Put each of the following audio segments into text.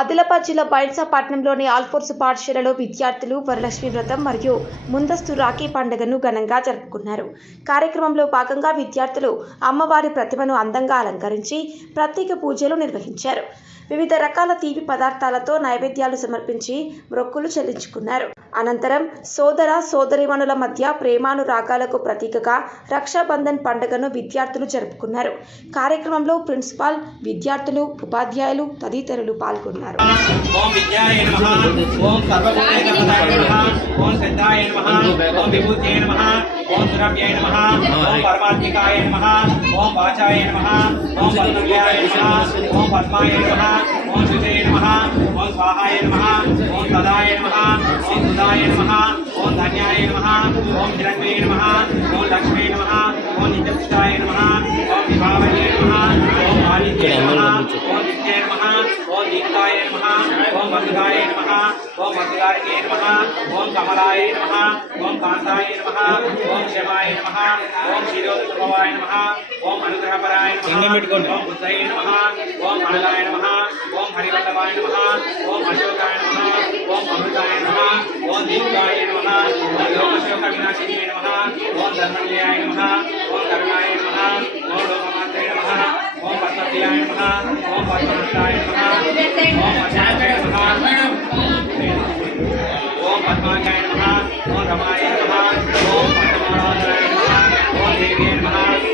ఆదిలాబాద్ జిల్లా బైన్సాపట్నంలోని ఆల్ఫోర్స్ పాఠశాలలో విద్యార్థులు వరలక్ష్మి వ్రతం మరియు ముందస్తు రాఖీ పండుగను ఘనంగా జరుపుకున్నారు. కార్యక్రమంలో భాగంగా విద్యార్థులు అమ్మవారి ప్రతిమను అందంగా అలంకరించి ప్రత్యేక పూజలు నిర్వహించారు. వివిధ రకాల తీపి పదార్థాలతో నైవేద్యాలు సమర్పించి మొక్కులు చెల్లించుకున్నారు. అనంతరం సోదర సోదరిమణుల మధ్య ప్రేమానురాగాలకు ప్రతీకగా రక్షాబంధన్ పండుగను విద్యార్థులు జరుపుకున్నారు కార్యక్రమంలో ప్రిన్సిపాల్ విద్యార్థులు ఉపాధ్యాయులు తదితరులు పాల్గొన్నారు ఓం నమ ఓం పరమాత్మికాయ నమ ఓం వాచాయ నమ ఓం పద్మవ్యాయ నమ ఓం పద్మాయ నమ ఓం నమ ఓం స్వాహాయ నమ ఓం సుధాయ నమ ఓం ధన్యాయ నమ ఓం హిరణ్యే నమ ఓం లక్ష్మీ నమ ఓం నిత్యపుష్టాయ నమ ఓం విభావయే నమ ఓం ఆదిత్యే నమ ఓం నిత్యే నమ ఓం దీప్తాయ నమ ఓం మధురాయ నమ ఓం మధురాయ నమ ఓం కమలాయ నమ ఓం కాంతాయ నమ ఓం క్షమాయ నమ ఓం క్షీరోదభవాయ నమ ఓం అనుగ్రహపరాయ నమ ఓం బుద్ధయ నమ ఓం మనలాయ నమ ఓం హరివల్లభాయ నమ ఓం అశోకాయ నమ ओम अमृताय नमः ओम दीपकाय नमः ओम लोकशोक विनाशिनी नमः ओम धर्मनिलयाय नमः ओम करुणाय नमः ओम लोकमात्रे नमः ओम पद्मप्रियाय नमः ओम पद्मनाथाय नमः ओम अचार्य नमः ओम पद्माजाय नमः ओम रमाय नमः ओम पद्माराधाय नमः ओम देवी नमः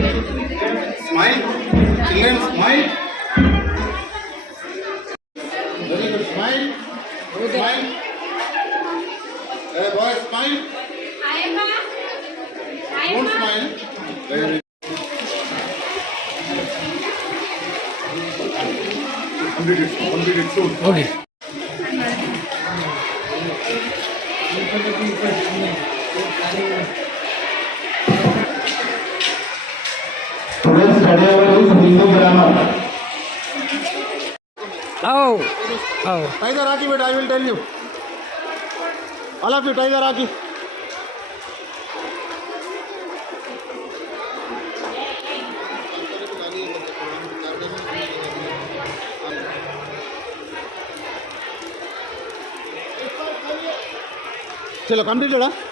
Smile. Children, smile. Very good. Smile. Smile. Hey, boy, smile. Don't smile. Very Complete it. Complete it soon. Today's study hour Hindi grammar आओ। आओ। टाइगर राखी बेटा I will tell you you tiger Rakhi चलो complete है